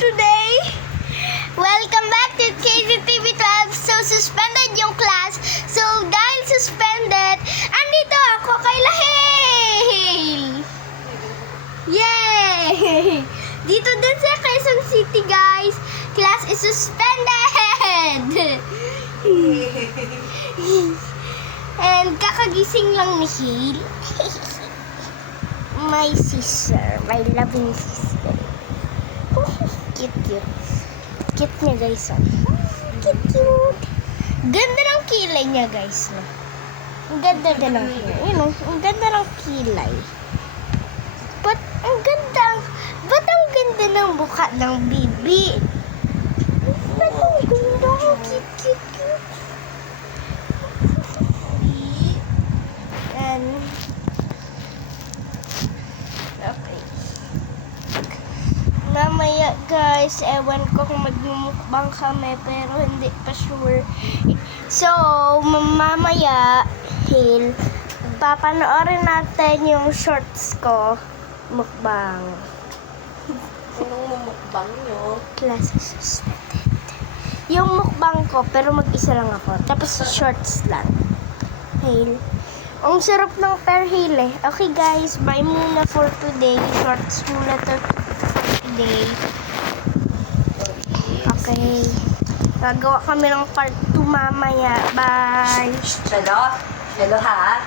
today. Welcome back to KZTV12. So, suspended yung class. So, dahil suspended, andito ako kay Lahil. Yay! Dito din sa Quezon City, guys. Class is suspended. And kakagising lang ni Hil. My sister, my loving sister. Cute. Cute niya, guys. Oh. Cute. Ganda ng kilay niya, guys. No? Ang ganda din ng kilay. Yun, ang ganda ng kilay. Ba't ang ganda ng mukha ng bibi? Ba't ang ganda? Cute. And, okay. Mamaya, guys, ewan ko kung magmumukbang kami, pero hindi pa sure. So, mamaya, Hil, papanoorin natin yung shorts ko, mukbang. Anong mumukbang nyo? Class is suspended. Yung mukbang ko, pero mag-isa lang ako. Tapos shorts lang. Hil. Ang sarap ng per Hil eh. Okay guys, bye muna for today. Shorts muna to today. Okay. Gagawa kami ng part 2 mamaya. Bye. Hello ha?